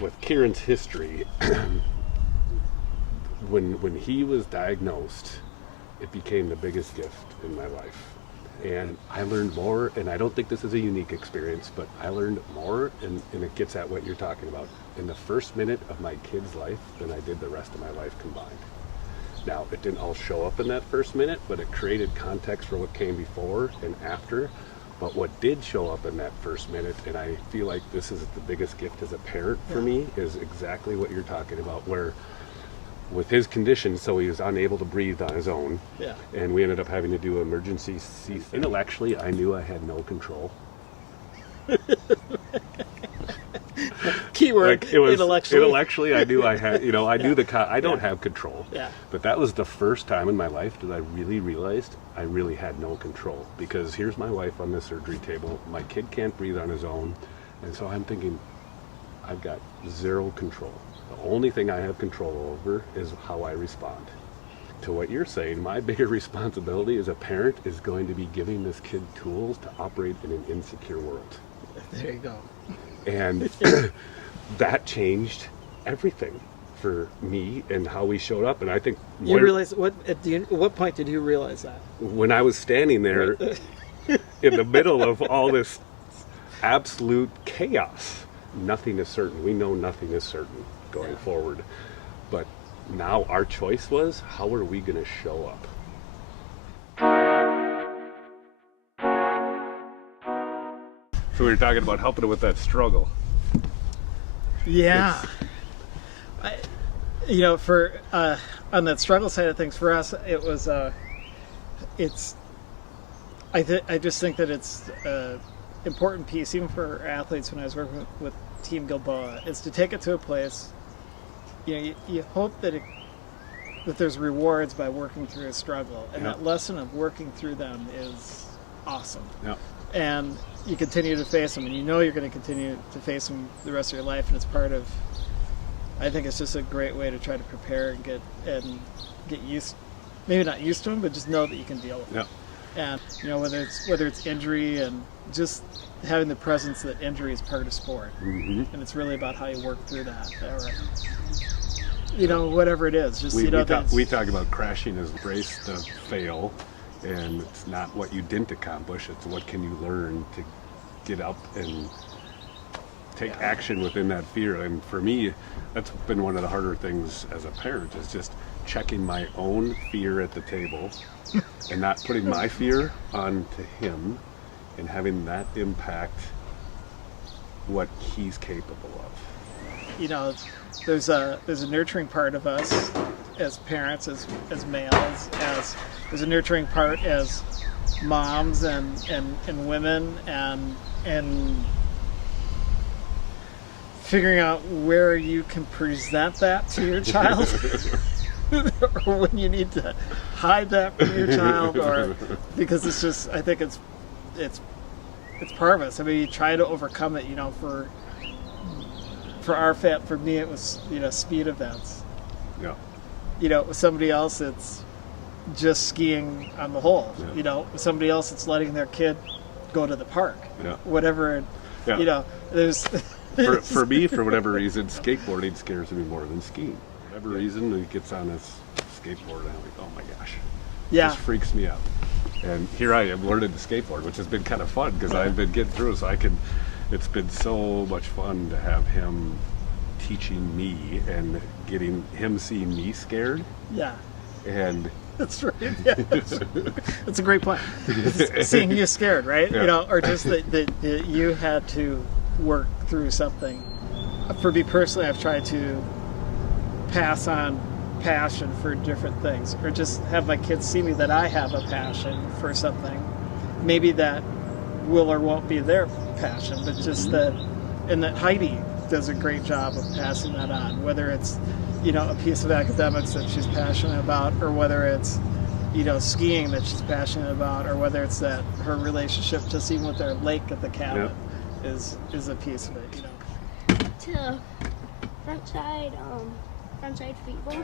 with Kieran's history, when he was diagnosed, it became the biggest gift in my life. And I learned more, and I don't think this is a unique experience, but I learned more, and it gets at what you're talking about, in the first minute of my kid's life than I did the rest of my life combined. Now, it didn't all show up in that first minute, but it created context for what came before and after. But what did show up in that first minute, and I feel like this is the biggest gift as a parent for me, is exactly what you're talking about, where with his condition, so he was unable to breathe on his own, and we ended up having to do emergency C-section. Intellectually, I knew I had no control. Keyword, like it was, intellectually. Intellectually, I knew I had, I knew I don't have control. Yeah. But that was the first time in my life that I really realized I really had no control. Because here's my wife on the surgery table. My kid can't breathe on his own. And so I'm thinking, I've got zero control. The only thing I have control over is how I respond. To what you're saying, my bigger responsibility as a parent is going to be giving this kid tools to operate in an insecure world. There you go. And that changed everything for me and how we showed up. And I think You realize at what point did you realize that? when I was standing there in the middle of all this absolute chaos, nothing is certain. We know nothing is certain going forward. But now our choice was, how are we going to show up? So we were talking about helping with that struggle. Yeah. For on that struggle side of things, for us, it was I just think that it's an important piece, even for athletes. When I was working with Team Gilboa, is to take it to a place. You hope that there's rewards by working through a struggle, and that lesson of working through them is awesome. Yeah. And you continue to face them, and you're going to continue to face them the rest of your life, and it's part of. I think it's just a great way to try to prepare and get used, maybe not used to them, but just know that you can deal with them. And whether it's injury, and just having the presence that injury is part of sport, and it's really about how you work through that, or whatever it is. Just we talk about crashing as grace to fail. And it's not what you didn't accomplish, it's what can you learn to get up and take action within that fear. And for me, that's been one of the harder things as a parent, is just checking my own fear at the table and not putting my fear onto him and having that impact what he's capable of. There's a nurturing part of us as parents, as males, there's a nurturing part as moms and women, and figuring out where you can present that to your child, or when you need to hide that from your child, or because it's just, I think it's part of us. I mean, you try to overcome it. For me, it was speed events. Yeah. With somebody else, it's just skiing on the hole. Yeah. With somebody else, it's letting their kid go to the park. Yeah. Whatever. Yeah. There's. For me, for whatever reason, skateboarding scares me more than skiing. For whatever reason, he gets on his skateboard, and I'm like, oh my gosh. Yeah. This freaks me out. And here I am learning to skateboard, which has been kind of fun because I've been getting through it, so it's been so much fun to have him teaching me and getting him seeing me scared. Yeah. And that's right. Yeah. That's a great point. Seeing you scared, right? Yeah. Or just that you had to work through something. For me personally, I've tried to pass on passion for different things, or just have my kids see me that I have a passion for something. Maybe that will or won't be their passion, but just that, and that Heidi does a great job of passing that on, whether it's a piece of academics that she's passionate about, or whether it's skiing that she's passionate about, or whether it's that her relationship just even with their lake at the cabin is a piece of it. To frontside feet ball.